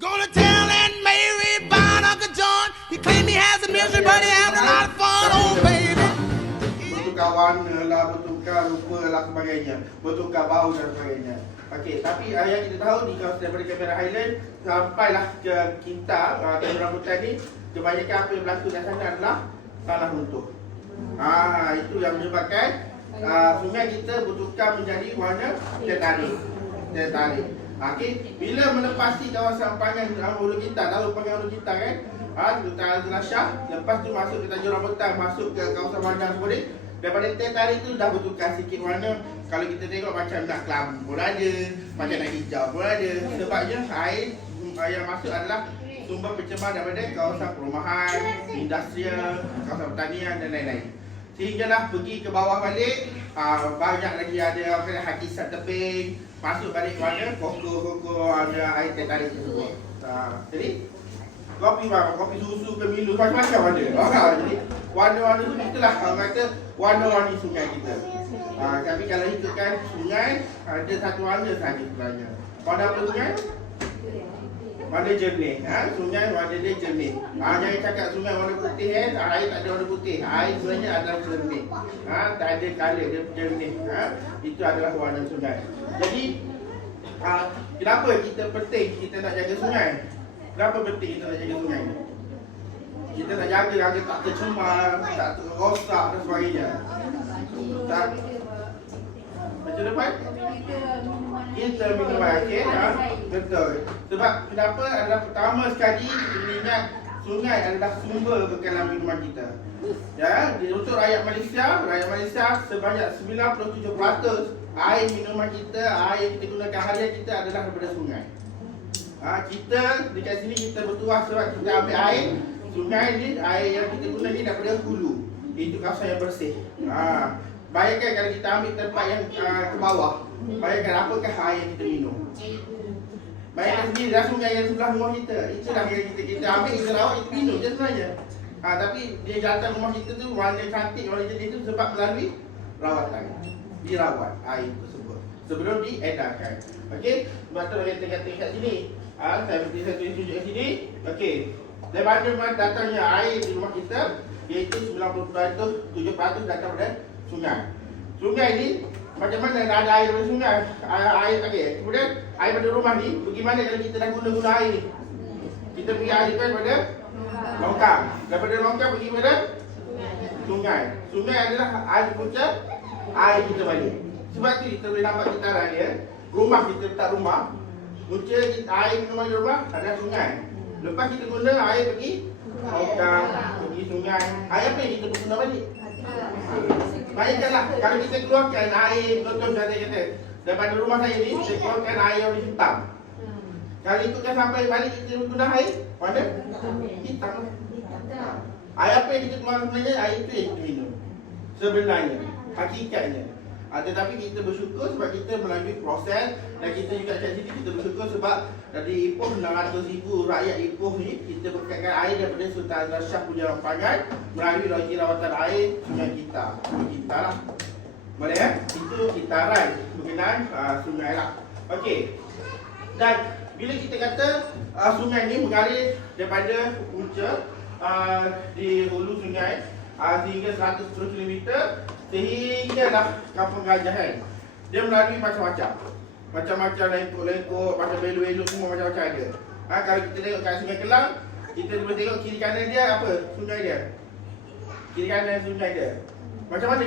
Gonna tell Aunt Mary about Uncle John. He claimed he has a mission, but he having a lot of fun, oh baby. Bertukar warna lah, bertukar rupa lah sebagainya, bertukar bau dan sebagainya. Okey, tapi yang kita tahu di kawasan daripada Cameron Highland sampailah ke kita Cameron Rambutan ni, kebanyakan apa yang berlaku di sana adalah tanah runtuh. Itu yang menyebabkan sungai kita bertukar menjadi warna tertarik. Okey, bila melepasi kawasan Pangan Hulu Kintar, tahu Pangan Hulu Kintar kan? Utara Azlan, lepas tu masuk ke Tanjung Rambutan, masuk ke kawasan Bandar Semudi. Daripada tertarik tu dah bertukar sikit warna. Kalau kita tengok macam nak kelam pun ada, macam nak hijau pun ada. Sebabnya air yang masuk adalah sumber pencemar daripada kawasan perumahan, industrial, kawasan pertanian dan lain-lain. Sehinggalah pergi ke bawah balik, banyak lagi ada hakisan teping, masuk balik warna koko ada air tertarik tersebut. Jadi kopi susu ke Milo macam-macam ada. Jadi warna-warna tu itulah orang kata warna-warni sungai kita. Tapi kalau ikutkan sungai ada satu warna sahaja sebenarnya. Warna apa sungai? Warna jernih. Sungai warna dia jernih. Jangan cakap sungai warna putih air tak ada warna putih. Air sebenarnya adalah jernih. Tak ada colour, dia jernih. Itu adalah warna sungai. Jadi kenapa kita penting kita nak jaga sungai? Kenapa penting kita nak jaga sungai? Kita nak jaga agar tak tercemar, tak terrosak dan sebagainya. Macam depan? Kita minum air, okey? Betul. Sebab kenapa adalah pertama sekali kita ingat sungai adalah sumber bekalan minuman kita. Ya, untuk rakyat Malaysia sebanyak 97% air minuman kita, air yang kita gunakan harian kita adalah daripada sungai. Kita dekat sini kita bertuah sebab kita ambil air sungai ni, air yang kita guna ni daripada hulu. Itu kawasan yang bersih. Bayangkan kalau kita ambil tempat yang ke bawah, bayangkan apakah air yang kita minum. Bayangkan sendiri dah sungai yang sebelah rumah kita. Itulah yang kita ambil, kita rawat, kita minum je sebenarnya. Tapi dia datang rumah kita tu warna cantik, warna jenis tu sebab melalui rawatan. Dirawat air tersebut sebelum diedarkan. Okey, sebab tu yang tengah-tengah kat sini. Saya tunjuk kat sini. Okey, daripada datangnya air di rumah kita, iaitu 97% datang dari sungai. Sungai ni macam mana nak ada air dari sungai? Air okey. Kemudian air pada rumah ni, bagaimana kalau kita dah guna air ni? Kita pergi air daripada longkang. Daripada longkang pergi pada sungai. Sungai adalah air punca air kita balik. Sebab tu kita boleh nampak kitaran dia. Rumah kita letak rumah, punca air minuman di rumah adalah sungai. Lepas kita guna air pergi longkang, pergi sungai. Air apa yang kita guna balik? Bayangkanlah kalau kita keluarkan air, contoh saya kata daripada rumah saya ni, saya keluarkan air yang hitam. Kalau ikutkan sampai balik kita guna air warna hitam. Air apa yang kita keluarkan sebenarnya? Air itu yang kita minum sebenarnya, hakikatnya. Tetapi kita bersyukur sebab kita melalui proses, dan kita juga kat sini kita bersyukur sebab dari Ipoh 600,000 rakyat Ipoh ni kita berkatkan air daripada Sultan Azlan Shah punya Pangan melalui lagi rawatan air sungai kita. Kita lah. Boleh ya? Itu kitaran berkenaan sungai lah. Okey. Dan bila kita kata sungai ni mengalir daripada punca di hulu sungai sehingga 110 km sehinggalah Kampung Gajah kan. Dia melalui macam-macam lengkok-lengkok, macam belu-belu semua macam-macam ada. Kalau kita tengok kat Sungai Kelang, kita boleh tengok kiri kanan dia apa? Sungai dia. Kiri kanan sungai dia. Macam mana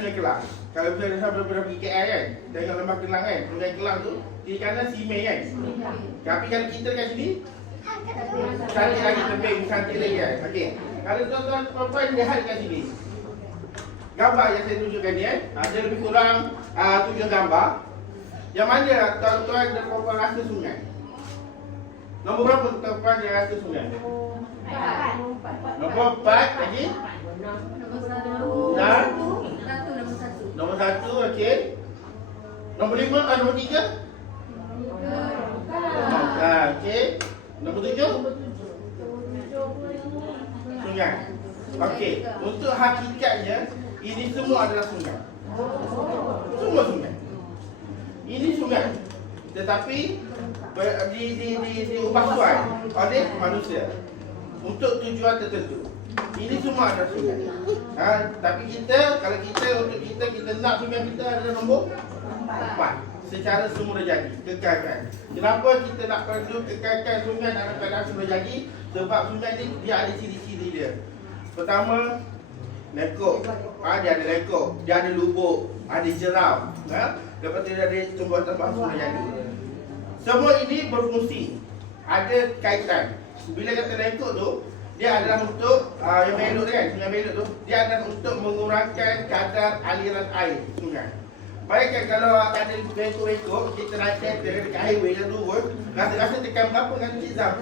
Sungai Kelang? Kalau kita dah pergi KL kan, tengok Lembah Kelang kan, Sungai Kelang tu kiri kanan Simei kan. Tapi kalau kita kat sini cari lagi tebing cantik lagi kan. Okey. Kalau tuan-tuan puan-puan lihat kat sini, gambar yang saya tunjukkan ni ada lebih kurang 7 gambar. Yang mana tuan-tuan dan puan-puan rasa sungai? Nombor berapa tuan-puan yang rasa sungai? 4. Nombor 4 lagi? Nombor 1, okey. Nombor 5 atau nombor 3? Okey. Nombor 7? Sungai. Okey, untuk hakikatnya ini semua adalah sungai. Semua sungai. Ini sungai. Tetapi diubah suai oleh manusia untuk tujuan tertentu. Ini semua ada sungai. Tapi kalau kita nak sungai kita ada nombor 4 secara semula jadi, kekalkan. Kenapa kita nak perlu kekalkan sungai dalam keadaan semula jadi? Sebab sungai ni dia ada ciri-ciri dia. Pertama, lekuk. Dia ada lekuk, dia ada lubuk, ada jeram. Lepas tu dia ada tumbuhan-tumbuhan semula jadi. Semua ini berfungsi, ada kaitan. Bila kata lekuk tu, dia adalah untuk yang meluk tu kan, sungai meluk tu, dia adalah untuk mengurangkan kadar aliran air sungai. Bayangkan kalau ada lekuk-lekuk, kita naik kereta dekat highway yang turun, rasa-rasa tekan berapa dengan Cizam?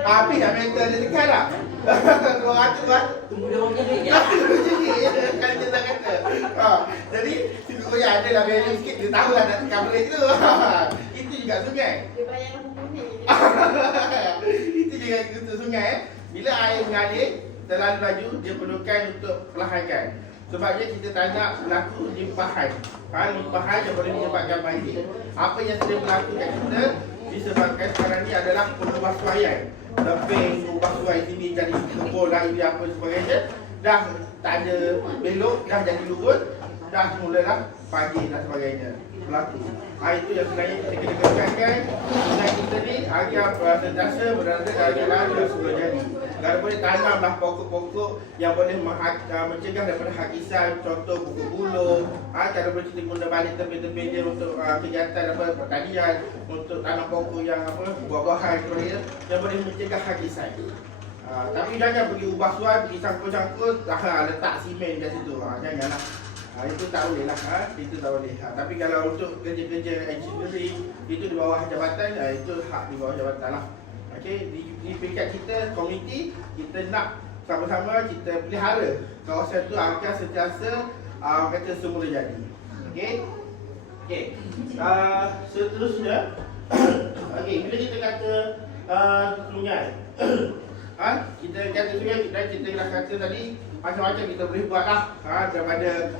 Habis dah meter dia tekan tak? 200 kan? Tunggu dia orang jadi. Kan kita kata. Jadi, ya ada lah value sikit, dia tahu lah nak tekan boleh tu. Itu juga sungai. Dia bayar penghuni. Itu juga untuk sungai. Bila air mengalir terlalu laju, dia perlukan untuk perlahankan. Sebabnya kita tak nak berlaku limpahan. Limpahan yang boleh menyebabkan banjir. Apa yang sedang berlaku kat kita disebabkan sekarang ni adalah penguasaan. Tebing, ubah suai sini jadi kebun lagi apa sebagainya. Dah tak ada belok, dah jadi lurus, dah mulalah banjir dan sebagainya berlaku. Itu yang sebenarnya kita kena kekalkan sungai kita ni agar sentiasa berada dalam keadaan semula jadi. Kalau boleh tanamlah pokok-pokok yang boleh mencegah daripada hakisan, contoh pokok buluh. Kalau boleh kita guna balik tepi-tepi dia untuk kegiatan pertanian, untuk tanam pokok yang buah-buahan yang boleh mencegah hakisan. Tapi jangan pergi ubah suai, pergi cangkul-cangkul, letak simen kat situ. Janganlah. Itu tak boleh lah, itu tak boleh. Tapi kalau untuk kerja-kerja engineering, itu di bawah jabatan, itu hak di bawah jabatan lah. Okey, di peringkat kita, komuniti, kita nak sama-sama kita pelihara kawasan tu agar sentiasa kata semula jadi. Okey. Seterusnya, okey, bila kita kata sungai, kita kata sungai, kita dah kata tadi macam-macam kita boleh buat lah, daripada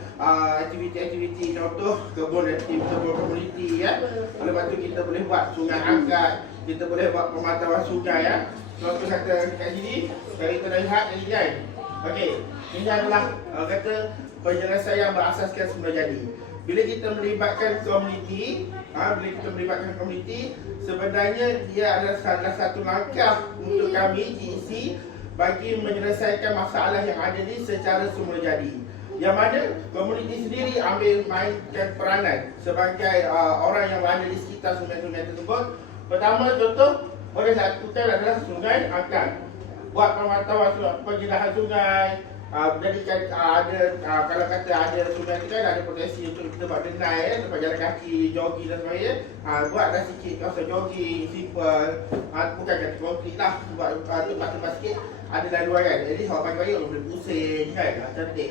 aktiviti-aktiviti, contoh kebun komuniti ya. Lepas tu kita boleh buat sungai angkat, kita boleh buat pemantauan sungai ya. Contoh kata kat sini, kalau kita dah lihat tadi kan. Okey, ini adalah kata penjelasan yang berasaskan semula jadi. Bila kita melibatkan komuniti, sebenarnya dia adalah salah satu langkah untuk kami GEC bagi menyelesaikan masalah yang ada ni secara semula jadi. Yang mana komuniti sendiri ambil mainkan peranan sebagai orang yang berada di sekitar sungai-sungai tersebut. Pertama contoh boleh lakukan adalah sungai angkat. Buat pemantauan penjelahan sungai. Jadikan kalau kata ada sungai tu kan ada potensi untuk kita buat denai tempat jalan kaki, jogging dan sebagainya. Buatlah sikit kawasan jogging, simple. Bukan kata konkret lah. Buat tempat-tempat sikit ada laluan kan. Jadi kalau pagi-pagi orang boleh pusing kan. Cantik.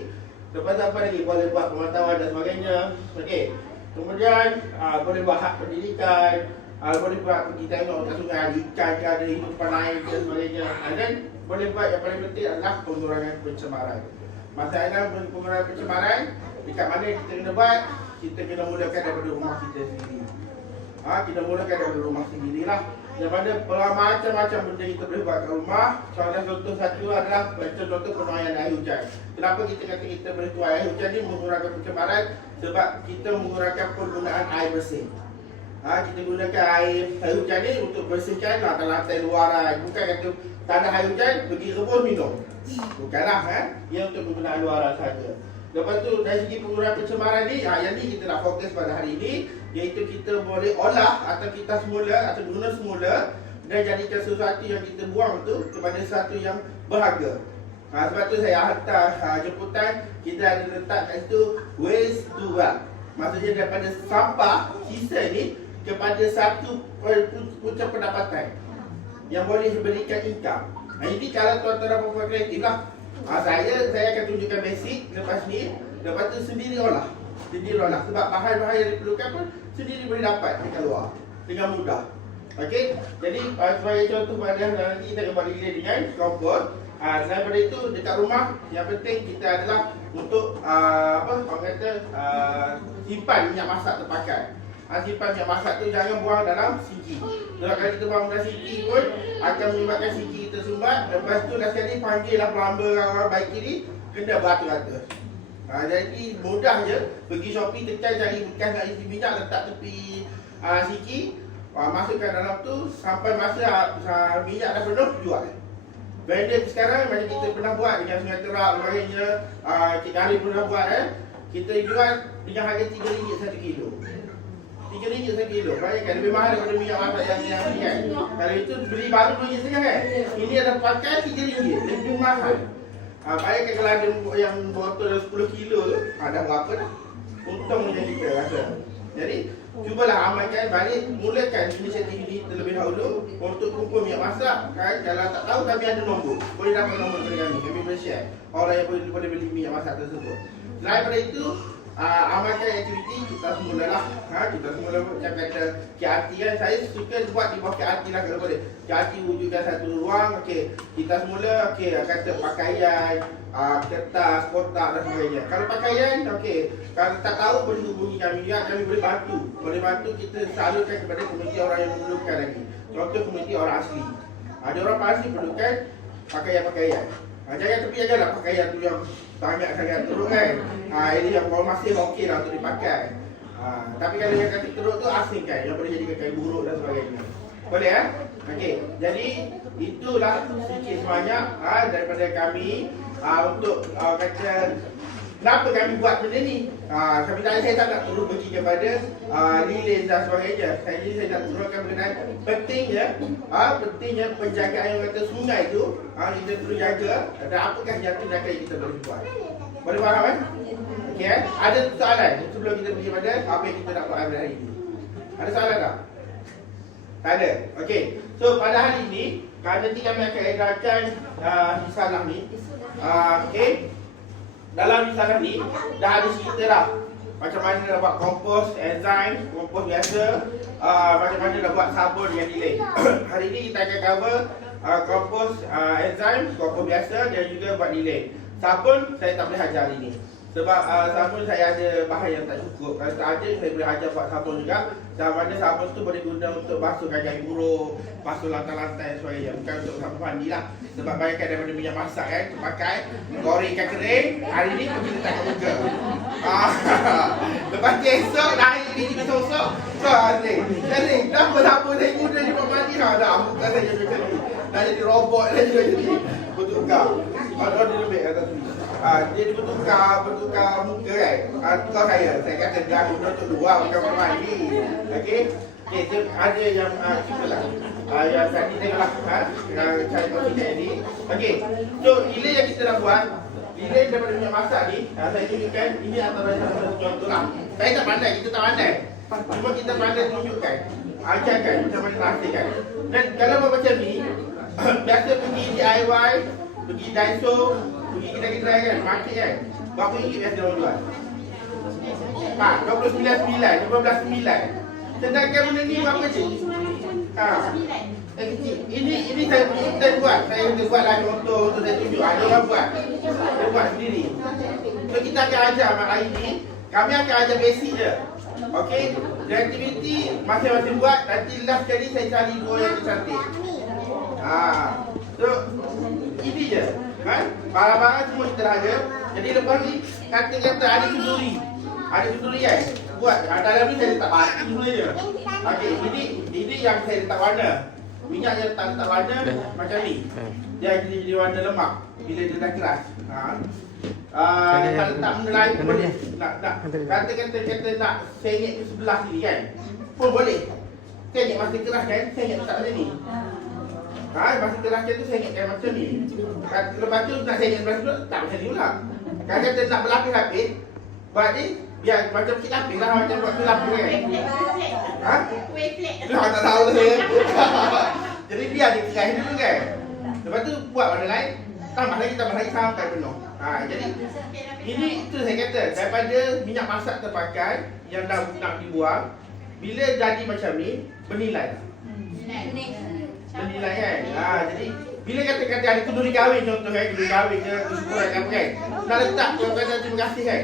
Lepas tu apa lagi? Boleh buat pemantauan dan sebagainya. Okey. Kemudian boleh buat hak pendidikan. Boleh buat pergi tengok kat sungai ikan ke ada hidupan air dan sebagainya. Dan boleh buat yang paling penting adalah pengurangan pencemaran. Masalah pengurangan pencemaran dekat mana kita kena buat, kita kena mulakan daripada rumah kita sendiri. Kita mulakan daripada rumah sendirilah. Yang mana macam-macam benda kita boleh buat kat rumah. Salah contoh satu adalah contoh penuaian air hujan. Kenapa kita kata kita boleh tuai air hujan ni mengurangkan pencemaran? Sebab kita mengurangkan penggunaan air bersih. Kita gunakan air hujan ni untuk bersihkan lantai-lantai luaran. Bukan kata tanah air hujan pergi rebus minum. Bukanlah ia untuk penggunaan luaran saja. Lepas tu dari segi pengurangan pencemaran ni, yang ni kita nak fokus pada hari ini, iaitu kita boleh olah atau kita semula atau guna semula dan jadikan sesuatu yang kita buang tu kepada sesuatu yang berharga. Sebab tu saya hantar jemputan, kita ada letak kat situ waste to wealth. Maksudnya daripada sampah sisa ni kepada satu punca pendapatan yang boleh berikan income. Ini kalau tuan-tuan dan puan-puan kreatif lah. Saya akan tunjukkan basic lepas ni. Lepas tu sendiri olah. Sebab bahan-bahan yang diperlukan pun sendiri boleh dapat dekat luar dengan mudah. Okey. Jadi sebagai contoh pada nanti kita akan buat relay dengan kompos. Selain daripada itu dekat rumah yang penting kita adalah untuk orang kata simpan minyak masak terpakai. simpan minyak masak tu jangan buang dalam siki. Sebab kalau kita buang dalam siki pun akan menyebabkan siki kita sumbat. Lepas tu dah sekali panggillah plumber orang baik kiri, kena beratur-atur. Jadi mudah je, pergi Shopee tekan cari bekas nak isi minyak, letak tepi siki, masukkan dalam tu sampai masa minyak dah penuh, jual. Branded sekarang macam kita pernah buat dengan Sungai Terap sebagainya, Cik Ali pernah buat kita jual dengan harga RM3 1 kilo. RM3 1 kilo. Bayangkan lebih mahal daripada minyak masak yang ni kan. Kalau itu beli baru RM2.5 kan. Ini ada pakai RM3, lebih mahal. Bayangkan kalau ada yang botol 10 kilo tu, dah berapa dah? Untung macam kita rasa. Jadi cubalah amalkan balik, mulakan inisiatif ini terlebih dahulu untuk kumpul minyak masak kan. Kalau tak tahu kami ada nombor, boleh dapat nombor dari kami boleh share orang yang boleh beli minyak masak tersebut. Selain daripada itu, amalkan aktiviti kita semula lah. Kita semula macam kata KRT kan, saya suka buat di bawah KRT lah kalau boleh. KRT wujudkan satu ruang, okey. Kita semula kata pakaian, kertas, kotak dan sebagainya. Kalau pakaian, okey. Kalau tak tahu boleh hubungi kami juga, kami boleh bantu. Boleh bantu kita salurkan kepada komuniti orang yang memerlukan lagi. Contoh komuniti orang asli. Ada orang pasti perlukan pakaian-pakaian. Jangan tepi aja lah pakaian tu yang banyak sangat teruk kan. Ini yang masih okey lah untuk dipakai. Tapi kalau yang kaki teruk tu asingkan, yang boleh jadikan kain buruk dan sebagainya. Boleh okey. Jadi itulah sikit sebanyak daripada kami untuk kata kenapa kami buat benda ni. Kami tanya saya tak nak perlu pergi kepada rilis dan sebagainya. Saya nak turunkan mengenai pentingnya penjagaan yang kata sungai tu kita perlu jaga dan apakah tindakan yang kita boleh buat. Boleh faham kan? Okey Ada soalan sebelum kita pergi pada apa yang kita nak buat hari ini? Ada soalan tak? Tak ada. Okey. So pada hari ini nanti kami akan edarkan risalah ni. Okey. Dalam risalah ni dah ada cerita dah macam mana nak buat kompos, enzim, kompos biasa, macam mana nak buat sabun yang delay. Hari ini kita akan cover kompos, enzim, kompos biasa dan juga buat delay. Sabun saya tak boleh ajar hari ini sebab sabun saya ada bahan yang tak cukup. Kalau tak ada saya boleh ajar buat sabun juga. Dan mana sabun tu boleh guna untuk basuh kain buruk, basuh lantai-lantai dan sebagainya. Bukan untuk sabun mandi lah. Sebab bayangkan daripada minyak masak kan, pakai, gorengkan kering, hari ni pergi letak kat muka. Lepas tu esok naik biji besok-besok, kering. Kenapa sabun saya guna di bawah mandi lah. Dah muka saya jadi macam ni. Dah jadi robot dah jadi bertukar. Kalau dia lebih atas tu. Dia bertukar muka kan. Tukar saya kata dah guna untuk dua bukan untuk mandi. Okey. Okey, so ada yang cubalah. Yang tadi tengoklah cara konsisten ni. Okey. So delay yang kita nak buat, delay daripada minyak masak ni, saya tunjukkan ini antara satu contoh lah. Saya tak pandai, kita tak pandai. Cuma kita pandai tunjukkan, ajarkan macam mana rahsiakan. Dan kalau buat macam ni, biasa pergi DIY, pergi Daiso, pergi kedai-kedai kan, market kan. Berapa ringgit biasa orang jual? 29.9, 15.9. Sedangkan benda ni berapa je? Kecil. Ini saya buat. Saya buatlah contoh untuk saya tunjuk. Ada orang buat. Saya buat sendiri. So kita akan ajar hari ini. Kami akan ajar basic je. Okey. Dan aktiviti masing-masing buat. Nanti last kali saya cari dua yang cantik. So ini je. Kan? Barang-barang semua kita dah ada. Jadi lepas ni kata-kata ada kenduri. Ada kenduri kan? Buat. Dalam ni saya letak batu dulu je. Okey, ini yang saya letak warna. Minyak yang letak warna macam ni. Dia jadi warna lemak bila dia dah keras. Nak letak benda lain pun boleh. Nak kata nak sengit ke sebelah sini kan? Pun boleh. Sengit masa keras kan? Sengit letak macam ni. Masa keraskan tu sengitkan macam ni. Lepas tu nak sengit sebelah tu tak macam ni pula. Kalau kata nak berlapis-lapis, buat ni biar macam kita lapis lah, macam buat tu lapis kan. Tak tahu saya. Jadi biar dia keras dulu kan. Lepas tu buat warna lain, tambah lagi sampai penuh. Jadi ini itu saya kata daripada minyak masak terpakai yang dah nak dibuang, bila jadi macam ni bernilai. Bernilai kan. Jadi bila kata-kata ada kenduri kahwin contoh kan, kenduri kahwin ke kesyukuran apa kan. Nak letak kata terima kasih kan.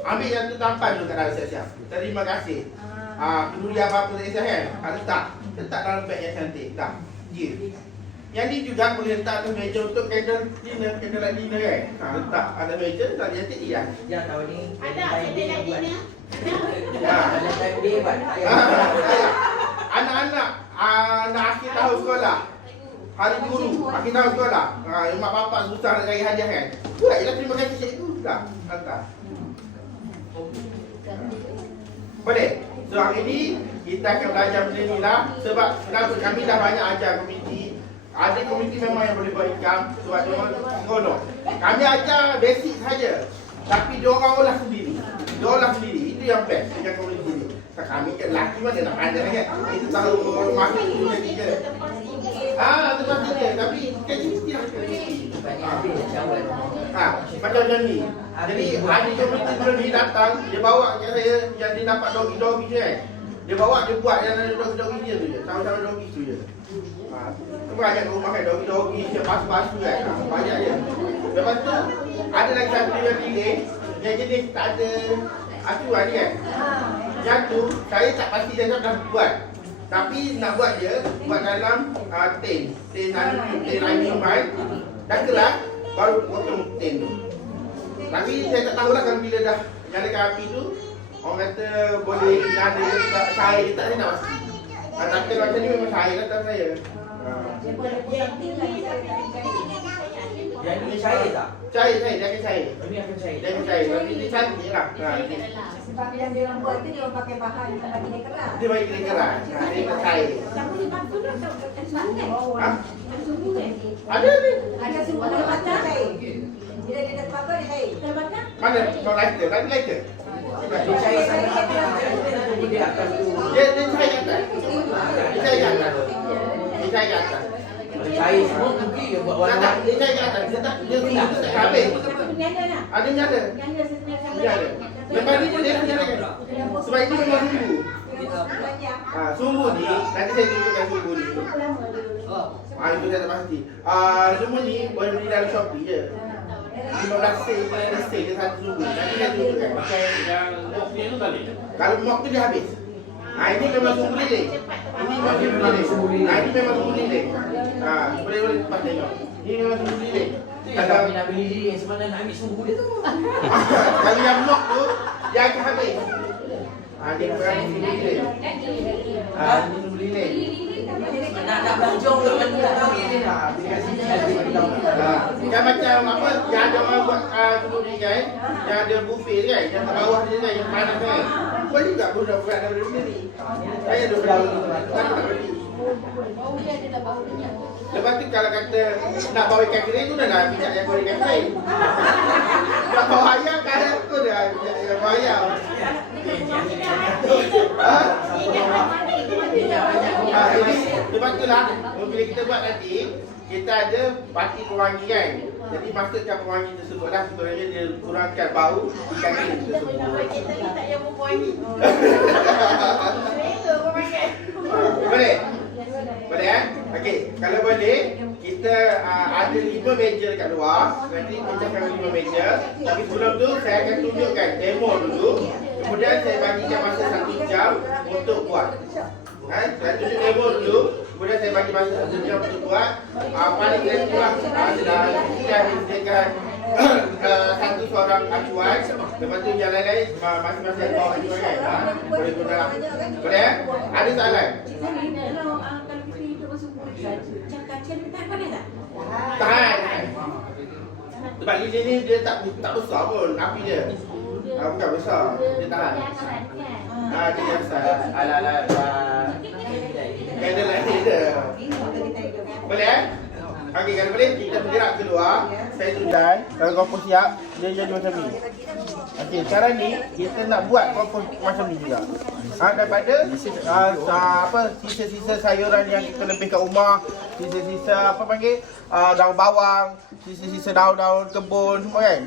Ambil yang tu tampan tu kat dalam siap-siap. Terima kasih. kenduri apa-apa tak kisah kan. Letak dalam beg yang cantik. Dah. Dia. Yang ni juga boleh letak atas meja untuk candle dinner kan. Letak atas meja, tak cantik dia. Yang tahun ni Ada candle dinner. Valentine Day buat. Anak-anak nak akhir tahun sekolah. Hari guru, akhir tahun sekolah. Mak bapak susah nak cari hadiah kan. Buat je lah terima kasih cikgu. Dah, hantar. Boleh? So hari ni kita akan belajar benda ni lah. Sebab kenapa kami dah banyak ajar komuniti. Ada komuniti memang yang boleh buat income. Sebab dia orang seronok. Kami ajar basic saja. Tapi dia orang olah sendiri. Dia olah sendiri. Itu yang best dengan komuniti ni. Kami ke lelaki mana nak pandai kan. Kita tahu masuk dunia tiga. Tempat tiga. Tapi kecil mesti lah komuniti. Macam ni. Jadi hari komuniti sebelum ni datang, dia bawa kat saya yang dia dapat dogi-dogi je kan. Dia bawa, dia buat yang ada dogi-dogi dia tu je. Sama-sama dogi tu je. Tu banyak kat rumah kan, dogi-dogi je, pasu-pasu kan. Banyak je. Lepas tu, ada lagi satu yang delay. Yang jenis tak ada aturan ni kan. Yang tu, saya tak pasti dia dah buat. Tapi nak buat je, buat dalam tin. Tin aluminium kan. Dah keras, baru potong tin tu. Tapi saya tak tahulah kalau bila dah nyalakan api tu, orang kata boleh ada cair dia tak saya nak pasti. Tapi macam ni memang cair lah tak saya. Yang ni cair tak? Cair, dia akan cair. Ini akan cair. Dia akan cair, tapi dia cantik lah. Sebab yang dia orang buat tu dia orang pakai bahan yang bagi dia keras. Dia bagi dia keras, dia akan cair. Tapi di batu tu tak suhu kan? Ha? Ada suhu kan? Ada ni. Ada semua dia bakar cair. Bila dia dah bakar dia cair. Kalau bakar? Mana? Kau lighter? Tadi lighter? Dia cair sangat api nanti dia akan tu. Dia cair kat atas. Dia cair kat atas. Dia cair kat atas. Cair semua pergi dia buat warna. Dia cair kat atas. Dia tak habis. Nyala lah. Ada nyala. Nyala sebenarnya. Nyala. Lepas ni pun dia akan nyalakan. Sebab ini memang sumbu. Sumbu ni, nanti saya tunjukkan sumbu ni. Itu saya tak pasti. Sumbu ni boleh beli dalam Shopee je. 15 sen dia satu sumbu. Nanti saya tunjukkan. Kalau mok tu dia habis. Ini memang sumbu lilin. Ini memang sumbu lilin. Ini memang sumbu lilin. Boleh lepas tengok. Ini memang sumbu lilin. Kalau kami nak beli lilin sebenarnya nak ambil sumbu dia tu. Kalau yang mok tu, dia akan habis. Dia bukan sumbu lilin. Ini sumbu lilin. Nak belajar ke mana tak tahu lilin lah. Dekat sini ada bilang. Kan macam apa, yang ada orang buat sumbu ni kan, yang ada buffet kan, yang kat bawah dia kan, yang panas kan. Boleh juga budak-budak daripada benda ni. Saya ada beli. Saya tak beli. Bau dia ada dah bau dia. Lepas tu kalau kata nak bawa ikan kering tu dah lah bijak yang goreng ikan kering. Nak bawa ayam kan tu dah bijak yang bawa ayam. Jadi sebab tu lah bila kita buat nanti, kita ada pati pewangi kan. Jadi masukkan pewangi tersebut lah supaya dia kurangkan bau ikan kering tersebut. Tak yang berpuangi. Boleh? Boleh kan? Okey, kalau boleh, kita ada 5 meja dekat luar. Nanti pecahkan 5 meja. Tapi sebelum tu, saya akan tunjukkan demo dulu. Kemudian saya bagikan masa 1 jam untuk buat. Saya tunjuk demo dulu. Kemudian saya bagi masa 1 jam untuk buat. Paling kreatif lah. Kita disediakan satu seorang acuan. Lepas tu yang lain-lain masing-masing bawa acuan kan. Boleh guna lah. Boleh kan? Ada soalan? Kalau kita hidup masuk macam kaca dia tak panas tak? Tahan. Sebab lilin ni dia tak besar pun api dia. Bukan besar. Dia tahan. Dia biasa. Ala-ala candle light dia. Boleh kan? Okey, kalau boleh kita bergerak keluar. Saya tunjukkan. Kalau kompos siap, dia jadi macam ni. Okey, sekarang ni kita nak buat kompos macam ni juga. Daripada sisa-sisa sayuran yang kita lebih kat rumah, sisa-sisa apa panggil daun bawang, sisa-sisa daun-daun kebun semua kan.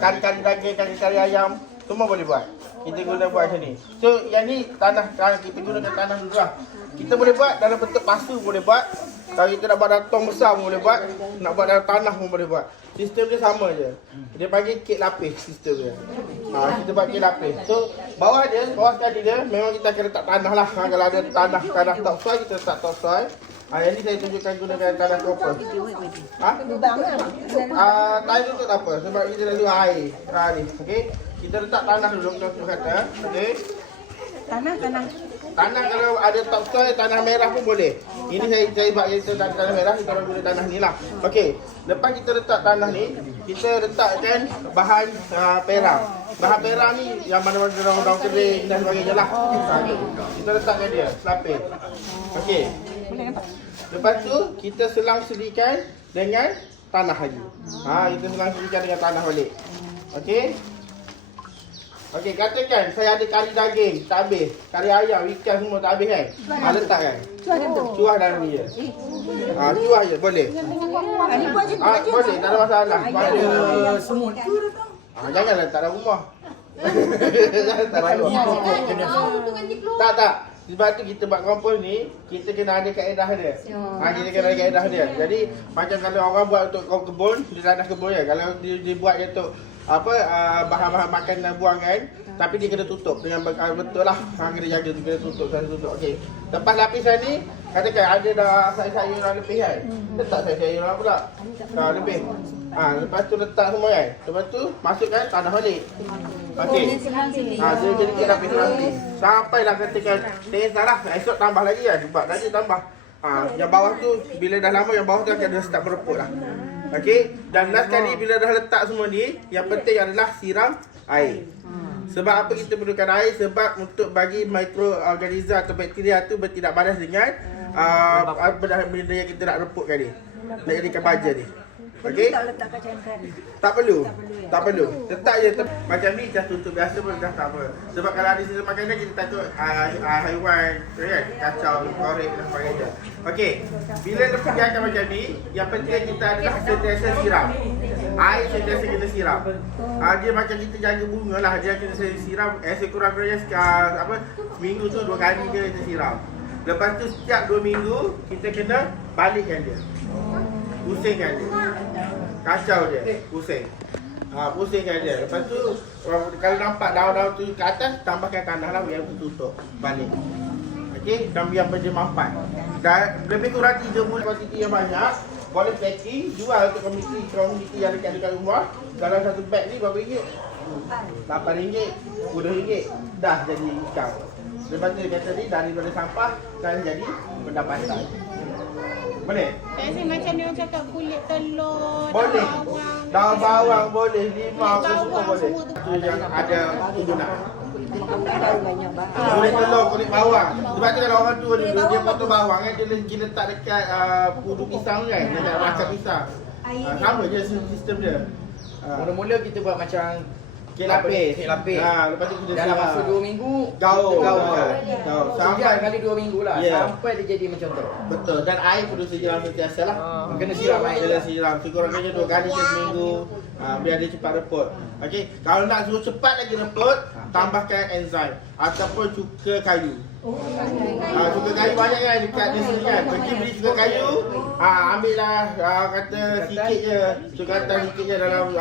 Kari-kari daging, kari-kari ayam, semua boleh buat. Kita guna buat macam ni. So yang ni tanah kita gunakan tanah dulu lah. Kita boleh buat dalam bentuk pasu boleh buat. Kalau kita nak buat dalam tong besar pun boleh buat. Nak buat dalam tanah pun boleh buat. Sistem dia sama je. Dia panggil kek lapis sistem dia. Kita buat kek lapis. So, bawah sekali dia memang kita akan letak tanah lah. Kalau ada tanah topsoil, kita letak topsoil. Yang ni saya tunjukkan gunakan tanah kopos. Tanah tu tak apa sebab kita lalu air. Ni, okey. Kita letak tanah dulu kita kata, okey. Tanah kalau ada topsoil, tanah merah pun boleh. Ini saya buat kita tanah merah, kita orang guna tanah ni lah. Okey. Lepas kita letak tanah ni, kita letakkan bahan perang. Bahan perang ni yang mana-mana daun-daun kering dan sebagainya lah. Kita letakkan dia, selapis. Okey. Lepas tu kita selang-selikan dengan tanah lagi. Kita selang-selikan dengan tanah balik. Okey. Okey, katakan saya ada kari daging, tak habis. Kari ayam, ikan semua tak habis kan? Letak kan? Cuah dalam ni je. Cuah je, boleh. Boleh, tak ada masalah. Ada semut. Jangan letak dalam rumah. Jangan letak dalam rumah. Tak. Sebab tu kita buat kompos ni, kita kena ada kaedah dia. Kita kena ada kaedah dia. Jadi macam kalau orang buat untuk kebun, di tanah kebun kan. Kalau dia buat untuk bahan-bahan makan dan buang kan, tapi dia kena tutup dengan betul lah. Kena jaga tu, kena tutup. Okey. Lepas lapisan ni, katakan ada dah sayur-sayuran lebih kan. Letak sayur-sayuran pula. Lebih. Lepas tu letak semua kan. Lepas tu masukkan tanah balik. Okey. Sedikit lapis-lapis. Sampailah katakan selesai lah. Esok tambah lagi kan. Sebab tadi tambah. Yang bawah tu bila dah lama yang bawah tu akan dah start bereput lah. Okey. Dan last kali bila dah letak semua ni, yang penting adalah siram air. Sebab apa kita perlukan air? Sebab untuk bagi mikroorganisma atau bakteria tu bertindak balas dengan benda yang kita nak reputkan ni. Nak jadikan baja ni. Okey? Tak letak kacang kari. Tak perlu. Tak perlu. Letak je macam ni just tutup biasa pun dah tak apa. Sebab kalau ada sisa makanan kita takut haiwan kan kacau, korek dan sebagainya. Okey. Bila lepas biarkan macam ni, yang penting kita adalah sentiasa siram. Air sentiasa kita siram. Dia macam kita jaga bunga lah, dia kena siram sekurang-kurangnya seminggu tu 2 kali kita siram. Lepas tu setiap 2 minggu kita kena balikkan dia. Pusingkan dia. Kacau dia, pusing. Pusingkan dia. Lepas tu kalau nampak daun-daun tu ke atas, tambahkan tanah lah yang tutup balik. Okey, dan biar dia mampat. Dan lebih kurang 3 bulan kuantiti yang banyak, boleh packing, jual untuk komuniti yang dekat rumah. Dalam satu beg ni berapa ringgit? RM8, RM10. Dah jadi income. Lepas tu dia kata ni daripada sampah kan jadi pendapatan. Boleh? Saya macam dia orang cakap kulit telur, Boleh. Daun bawang boleh, limau semua boleh. Tu yang ada tujuan. Kulit telur, kulit bawang. Sebab tu kalau orang tua dulu dia potong bawang kan, dia letak dekat pudu pisang kan, dekat macam pisang. Sama je sistem dia. Mula-mula kita buat macam Kek lapis. Lepas tu kita dalam masa 2 minggu gaul. Sampai kali 2 minggu lah. Sampai dia jadi macam tu. Betul. Dan air perlu siram sentiasa lah. Kena siram air. Kena siram. Sekurang-kurangnya 2 kali seminggu. Biar dia cepat reput. Okey. Kalau nak suruh cepat lagi reput, tambahkan enzim ataupun cuka kayu. Cuka kayu banyak kan dekat di sini kan. Pergi beli cuka kayu, ambil lah kata sikit je. Sukatan sikit je dalam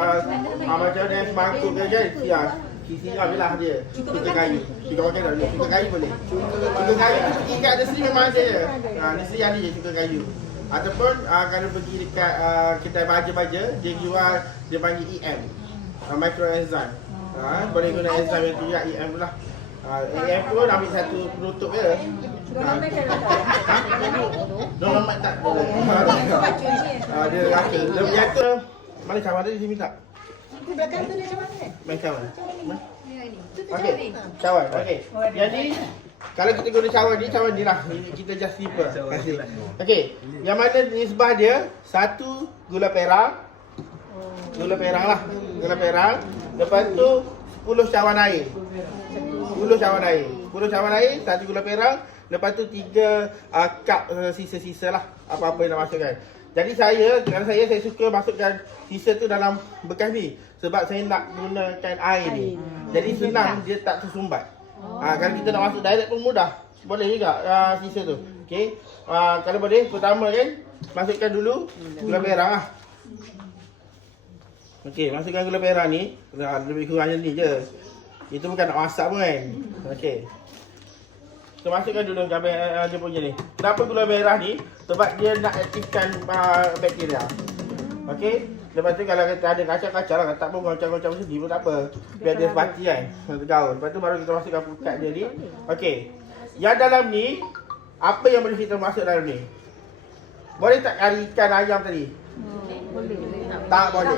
macam mana semangkuk je kan. Siram lah dia. Cuka kayu. Kita pakai dah. Cuka kayu boleh. Cuka kayu tu pergi kat di sini memang ada je. Di sini ada je cuka kayu. Ataupun kalau pergi dekat kedai baja-baja, dia jual, dia panggil EM, microenzyme. Boleh guna enzim yang tu ya, EM tu lah. EM tu ambil satu penutup je. Normal tak. Dia rasa. Lebih jatuh. Mana kawan dia di sini tak? Belakang tu dia macam mana? Main kawan. Okey. Cawan. Okey. Jadi kalau kita guna cawan ni lah. Kita just simple. Okey. Yang mana nisbah dia 1 gula perang. Gula perang lah. Gula perang. Lepas tu 10 cawan air. 10 cawan air. 10 cawan air, 1 gula perang. Lepas tu 3 cup sisa-sisa lah. Apa-apa yang nak masukkan. Jadi kalau saya suka masukkan sisa tu dalam bekas ni. Sebab saya nak gunakan air ni. Jadi senang, dia tak tersumbat. Kalau kita nak masuk direct pun mudah. Boleh juga sisa tu. Okey. Kalau boleh, pertama kan masukkan dulu gula perang lah. Okey, masukkan gula merah ni. Lebih kurang macam ni je. Itu bukan nak masak pun kan. Okey. Kita masukkan dulu cabai dia punya ni. Kenapa gula merah ni? Sebab dia nak aktifkan bakteria. Okey. Lepas tu kalau kita ada kacang-kacang lah, tak pun goncang-goncang macam ni pun tak apa. Biar dia sepati kan. Gaul. Lepas tu baru kita masukkan pukat dia ni. Okey. Yang dalam ni, apa yang boleh kita masuk dalam ni? Boleh tak kari ikan ayam tadi? Tak boleh.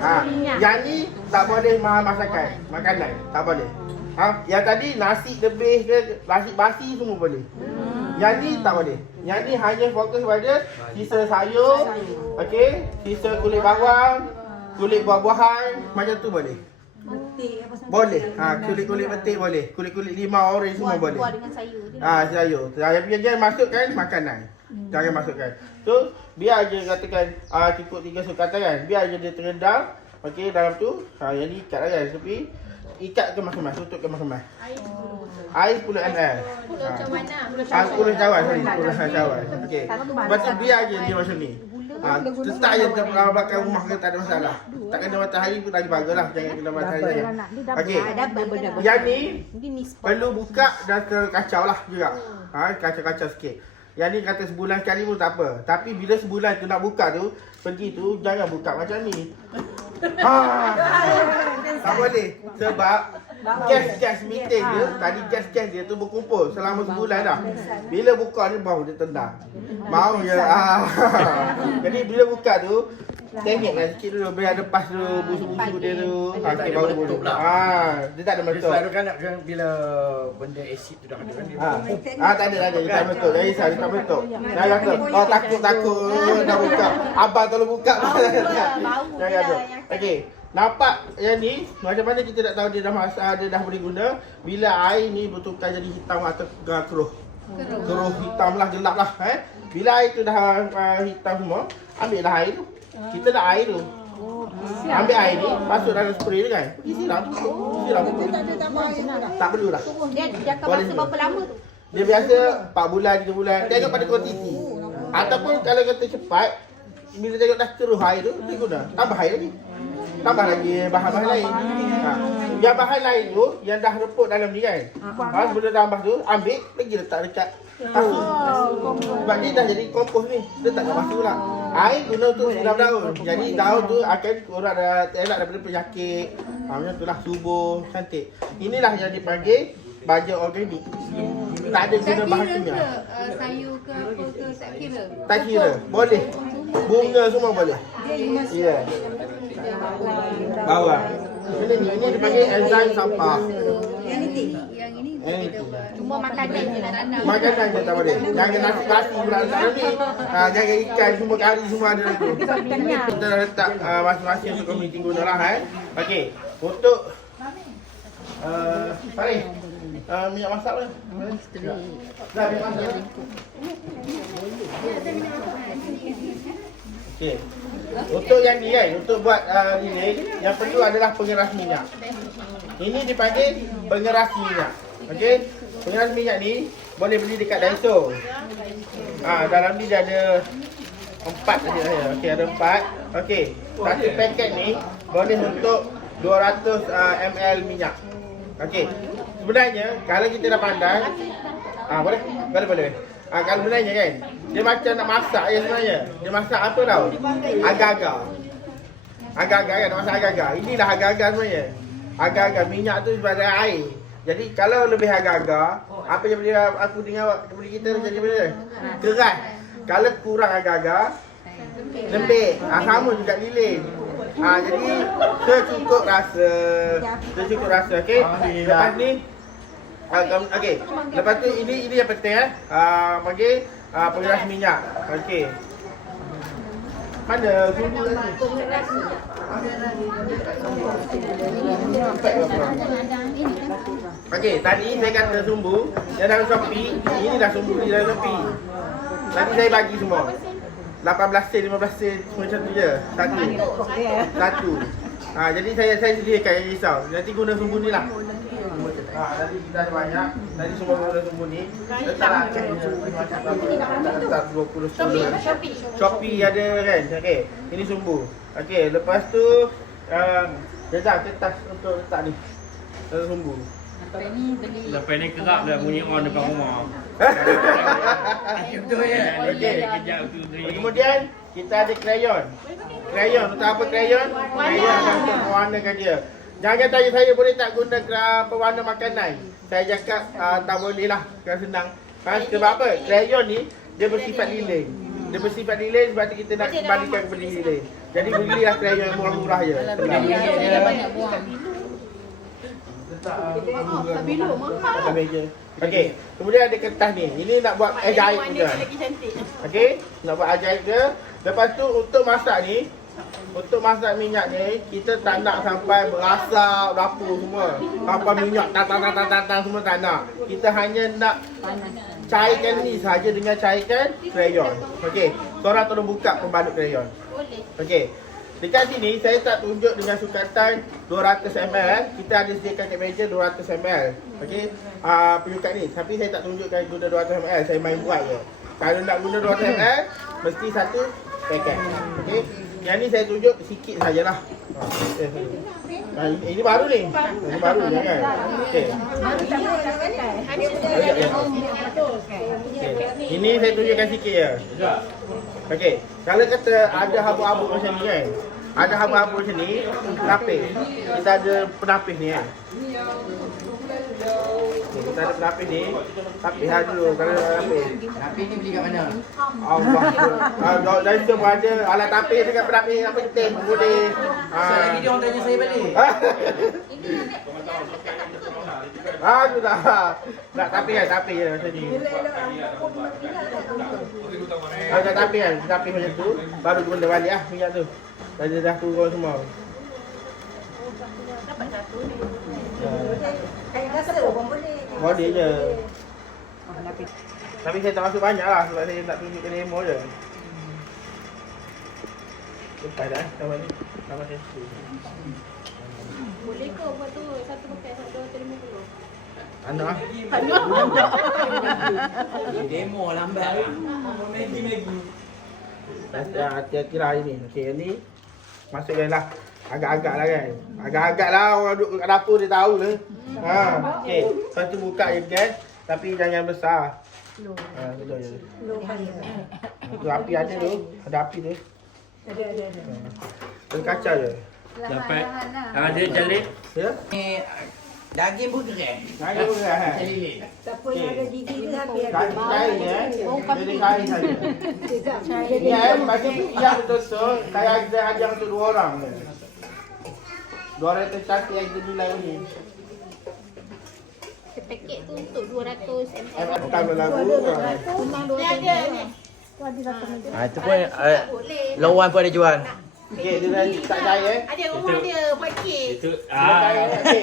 Ha. Yang ni tak boleh masakan, makanan. Tak boleh. Ha. Yang tadi nasi lebih ke nasi basi semua boleh. Yang ni tak boleh. Yang ni hanya fokus pada sisa sayur, okey, sisa kulit bawang, kulit buah-buahan, macam tu boleh. Betik apa semua. Boleh. Ha, kulit-kulit betik boleh. Kulit-kulit limau, orange semua boleh. Buah dengan sayur je. Ah, sayur. Jangan masukkan makanan. Jangan masukkan. So, biar je katakan cukup 3 sukatan kan. Biar je dia terendam. Okey, dalam tu, yang ni ikat lah kan. Tapi, ikat kemas-kemas, tutup kemas-kemas. Air 10 ml. 10 macam mana? 10 cawan, sorry. 10 cawan. Okey. Lepas tu, biar je dia macam ni. Letak je dalam belakang rumah ke tak ada masalah. Tak kena matahari pun lagi bagus lah. Jangan kena matahari saja. Okey. Yang ni perlu buka dan kacau lah juga. Kacau-kacau sikit. Yang ni kata sebulan sekali pun tak apa. Tapi bila sebulan tu nak buka tu, pergi tu jangan buka macam ni. Tak boleh. Sebab gas meeting dia, tadi gas dia tu berkumpul selama sebulan dah. Bila buka ni baru dia tendang. Mau je. Jadi bila buka tu, tengoklah sikit dulu biar lepas dulu busu-busu dia tu. Okey baru meletup lah. dia tak ada Dia meletup. selalu kan bila benda asid tu dah ada kan dia. Tak ada. Dia tak meletup. Jadi saya tak meletup. Jangan kata, oh takut dah buka. Abang tolong buka. Jangan kata. Okey. Nampak yang ni, macam mana kita nak tahu dia dah masak, dia dah boleh guna bila air ni bertukar jadi hitam atau keruh. Keruh hitam lah, gelap lah. Bila air tu dah hitam semua, ambillah air tu. Kita nak air tu. Ambil air ni, masuk dalam spray tu kan. Pergi siram. Tak perlu dah. Dia akan masa berapa lama tu? Dia biasa 4 bulan, 3 bulan. Tengok pada kuantiti. Ataupun kalau kata cepat, bila tengok dah keruh air tu, dia guna. Tambah air lagi. Tambah lagi bahan-bahan lain. Yang bahan lain tu, yang dah reput dalam ni kan. Sebelum tambah tu, ambil, pergi letak dekat tahu. Sebab dia dah jadi kompos ni. Dia tak nak masuk pula. Air guna untuk siram daun. Jadi daun tu akan orang dah elak daripada penyakit. Macam tu lah, subur, cantik. Inilah yang dipanggil baja organik. Tak ada guna bahan kimia. Sayur ke apa ke tak kira? Tak kira. Boleh. Bunga semua boleh. Ya. Bawang. Ini dipanggil enzim sampah. Yang ini Cuma makanan je lah tanam. Makanan je tak boleh. Jangan nasi pula dalam ni. Jangan ikan, semua kari semua ada dalam tu. Kita dah letak masing-masing untuk komuniti guna lah. Okey. Untuk Farid, minyak masak boleh? Dah minyak masak. Okey. Untuk yang ni kan, untuk buat ini, yang perlu adalah pengeras minyak. Ini dipanggil pengeras minyak. Okey. Pengeras minyak ni boleh beli dekat Daiso. Dalam ni dia ada 4 saja saya. Okey, ada 4. Okey. Satu paket ni boleh untuk 200 ml minyak. Okey. Sebenarnya kalau kita dah pandai, boleh. Kalau sebenarnya kan, dia macam nak masak je sebenarnya. Dia masak apa tau? Agar-agar. Agar-agar kan, nak masak agar-agar. Inilah agar-agar sebenarnya. Agar-agar, minyak tu sebagai air. Jadi kalau lebih agar-agar, apa yang boleh aku dengar kepada kita jadi benda? Keras. Kalau kurang agar-agar, lembik. Sama juga lilin. Jadi secukup rasa. Okey. Lepas ni okey. Lepas tu ini yang penting panggil pengeras minyak. Okey. Mana sumbu tadi? Okey, tadi saya kata sumbu yang dalam Shopee, ini dah sumbu di dalam Shopee. Tadi saya bagi semua. 18 sen, 15 sen, macam tu je. Satu. Jadi saya sediakan, yang risau. Nanti guna sumbu ni lah. Tadi kita ada banyak. Tadi semua guna sumbu ni. Letaklah letak 20 sen. Shopee ada kan? Okey. Ini sumbu. Okey, lepas tu Jajah kertas untuk letak ni. Letak sumbu. Lepas ni beli. Lepas ni kerap dah bunyi on depan rumah. Betul ya. Okey. Kejap tu sendiri. Kemudian kita ada krayon. Krayon, untuk apa krayon? Krayon untuk mewarnakan dia. Jangan tanya saya boleh tak guna pewarna makanan. Saya cakap tak boleh lah. Kerana senang. Sebab apa? Krayon ni dia bersifat lilin. Dia bersifat lilin sebab tu kita nak kembalikan kepada lilin. Jadi belilah krayon yang murah-murah je. Senang. Dia banyak buang. Bilu mahal. Atas meja. Okey, kemudian ada kertas ni. Ini nak buat ajaib juga. Lagi cantik. Okey, nak buat ajaib ke. Lepas tu untuk masak ni, untuk masak minyak ni, kita tak nak sampai berasap dapur semua. Sampai minyak tang semua tak nak. Kita hanya nak cairkan ni saja dengan cairkan krayon. Okey, korang tolong buka pembalut krayon. Okey. Dekat sini saya tak tunjuk dengan sukatan 200 ml. Kita ada sediakan kat meja 200 ml. Okey. Penyukat ni. Tapi saya tak tunjukkan guna 200 ml. Saya main buat je. Kalau nak guna 200 ml, mesti satu paket. Okey. Yang ni saya tunjuk sikit sajalah. Ini baru ni. Ini baru je kan. Okey. Ini saya tunjukkan sikit je. Okey. Kalau kata ada habuk-habuk macam ni kan. Ada habuk-habuk macam ni, penapis. Kita ada penapis ni kan. Okay, kita ada penapis ni. Tapis lah dulu kalau ada penapis. Tapi ni beli kat mana? Allah. Dari situ pun ada alat tapis dengan penapis yang penting. Boleh. Lagi dia orang tanya saya balik. Tu dah. Nak tapis kan? Tapis je macam ni. Nak tapis kan? Tapis macam tu. Baru guna balik lah minyak tu. Tadi dah turun semua. Dapat satu ni. Kain kasut pun boleh. Boleh je. Tapi saya tak masuk banyak lah sebab saya nak tunjukkan demo je. Lepas dah sama ni. Sama saya susu. Boleh ke buat tu satu pakai satu 50? Anak. Demo lambat. Hati-hati lah ini. Okey, yang ni masukkan lah. Agak-agak lah kan. Agak-agak lah orang duduk kat dapur dia tahu lah. Okey. Lepas tu buka je gas. Tapi jangan besar. Betul je. Tu api ada tu. Ada api tu. Ada. Ada kaca je. Dapat. Ada jalik. Ya? Ni daging pun keren. Saya pun kan. Macam lilin. Siapa yang ada gigi dia biar Kaki kain ya. Jadi kain saja. dia. Ya, bagi yang betul-betul saya ajar untuk 2 orang je. 2 orang tercantik yang kita nilai ni. Sepaket tu untuk 200 ml. Bukan berlagu. Ni ada ni. Itu pun lawan pun ada jual. Okey, dia dah tak cair Ada rumah dia buat kek. Itu Dia cair, okey.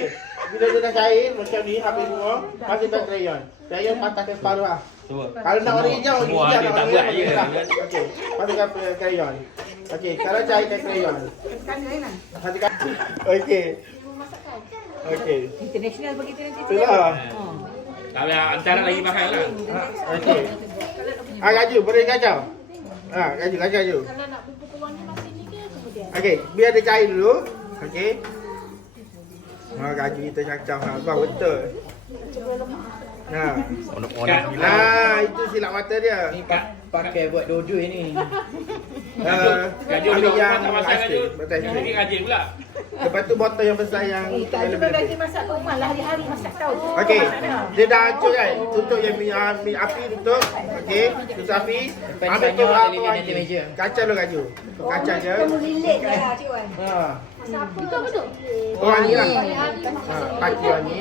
Bila dia dah cair macam ni habis semua, masukkan krayon. Krayon patahkan separuh lah. semua. Kalau nak warna hijau, Semua hijau ada nak tak warna buat hijau, je. lah. Okey, masukkan krayon. Okey, kalau cairkan krayon. Masukkan. Okey. Okey. International begitu nanti. Itulah. Tak boleh antara lagi mahal lah. Okey. Gaju, boleh kacau? Gaju. Kalau nak bubur pewangi masa ni ke kemudian? Okey, biar dia cair dulu. Okey. Gaju kita kacau. Abang betul. Itu silap mata dia. Ni pakai buat dojo ni. Gaji ambil untuk yang tak masak gaji. betul. Ini gaji pula. Lepas tu botol yang besar yang Kalau gaji masak rumah lah hari-hari masak tahu. okey. Dia dah hancur kan? Tutup yang api tutup. Okey, tutup api. Ambil tu banyak lah lilin nanti meja. Kacau dulu Gaju. Kacau je. Kamu lilit lah Cik Wan. Itu apa tu? Wangi lah. Kaki wangi.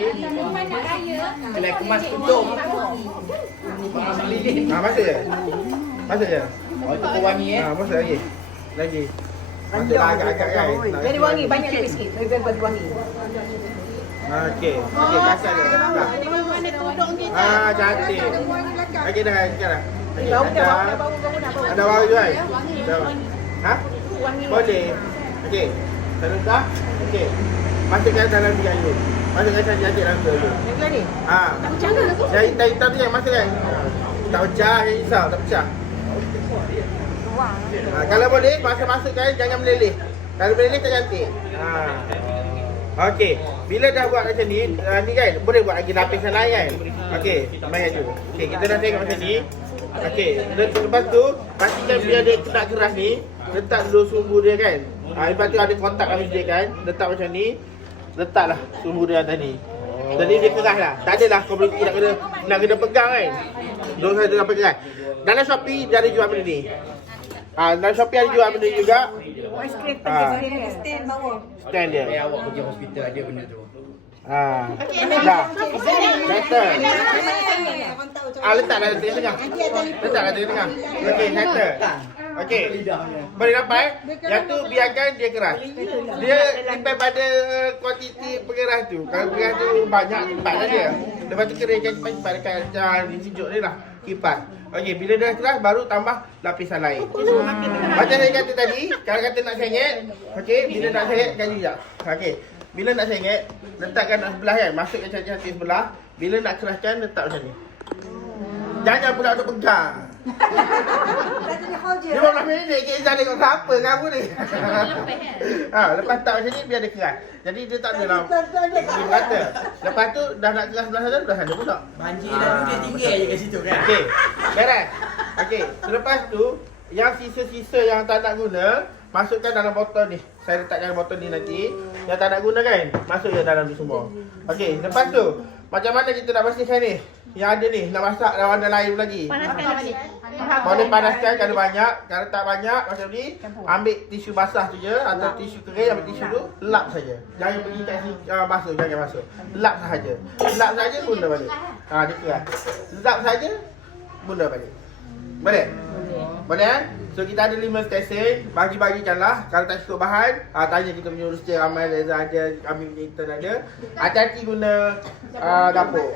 Nak raya. Kelai kemas tutup. Lilin. Masuk je. Masuk je. Oh itu pewangi Masuk lagi. Masuklah agak-agak kan. Jadi wangi banyak lagi sikit. Lebih bagi wangi. Okey. Okey, kacau je. Dah. Di mana tudung dia? Cantik. Okey dah, sekarang. Okey, Bau dah ada. bau nak bau. Ada bau juga. Ada. Ha? Wangi. Boleh. Okey. Terus dah. Okey. Masukkan dalam minyak dulu. Masukkan saja dalam tu dulu. Yang ni. Tak pecah ke? Yang hitam-hitam tu yang masukkan. Tak pecah, yang risau, tak pecah. Kalau boleh, masukkan jangan meleleh. Kalau benda ni tak cantik. Okey. Bila dah buat macam ni, ni kan, boleh buat lagi lapisan lain kan? Okey, main tu. Okey, kita dah tengok macam ni. Okey, lepas tu, pastikan biar dia tak keras ni, letak dulu sumbu dia kan. Lepas tu ada kotak kami sediakan, letak macam ni, letaklah sumbu dia atas ni. Jadi dia keras lah. Tak adalah komuniti nak kena pegang kan. Diorang saya nak pegang. Dalam Shopee dia ada jual benda ni. Dalam Shopee ada jual benda ni juga. Stand bawah. Stand dia. Awak pergi hospital ada benda tu. Dah. Settle. Letak dah tengah-tengah. Letak dah tengah-tengah. Okey, settle. Okey. Boleh dapat. Yang tu biarkan dia keras. Dia depend pada kuantiti pengeras tu. Kalau pengeras tu banyak, cepatlah dia. Lepas tu keringkan cepat-cepat dekat ni sejuk dia lah. Kipas. Okey, bila dah keras baru tambah lapisan lain. Macam saya kata tadi, kalau kata nak sengit, okey, bila nak sengit kaji sekejap. Okey. Bila nak sengit, letakkan nak sebelah kan. Masukkan cantik-cantik sebelah. Bila nak keraskan, letak macam ni. Jangan pula duk pegang. 15 minit ke Izzah tengok siapa kamu ni. Lepas tak macam ni biar dia keras. Jadi dia tak ada lah dia berkata. Lepas tu dah nak keras sebelah sana pula. Banjir dah tu dia tinggal je kat situ kan. Okey. Beres. Okey, selepas tu yang sisa-sisa yang tak nak guna, masukkan dalam botol ni. Saya letakkan botol ni nanti. Yang tak nak guna kan, masuk je dalam ni semua. Okey, lepas tu macam mana kita nak bersihkan ni? Yang ada ni, nak masak dalam warna lain lagi. Panaskan lagi. Boleh panaskan kalau banyak. Kalau tak banyak macam ni, ambil tisu basah tu je atau tisu kering, ambil tisu tu, lap saja. Jangan pergi kat sini basuh, jangan basuh. Lap sahaja. Lap saja guna balik. Dia keras. Lap saja guna balik. Boleh? Boleh kan? So kita ada 5 stesen, bagi-bagikanlah. Kalau tak cukup bahan, tanya kita punya urus je, Amal ada, kami punya intern ada. Hati-hati guna dapur.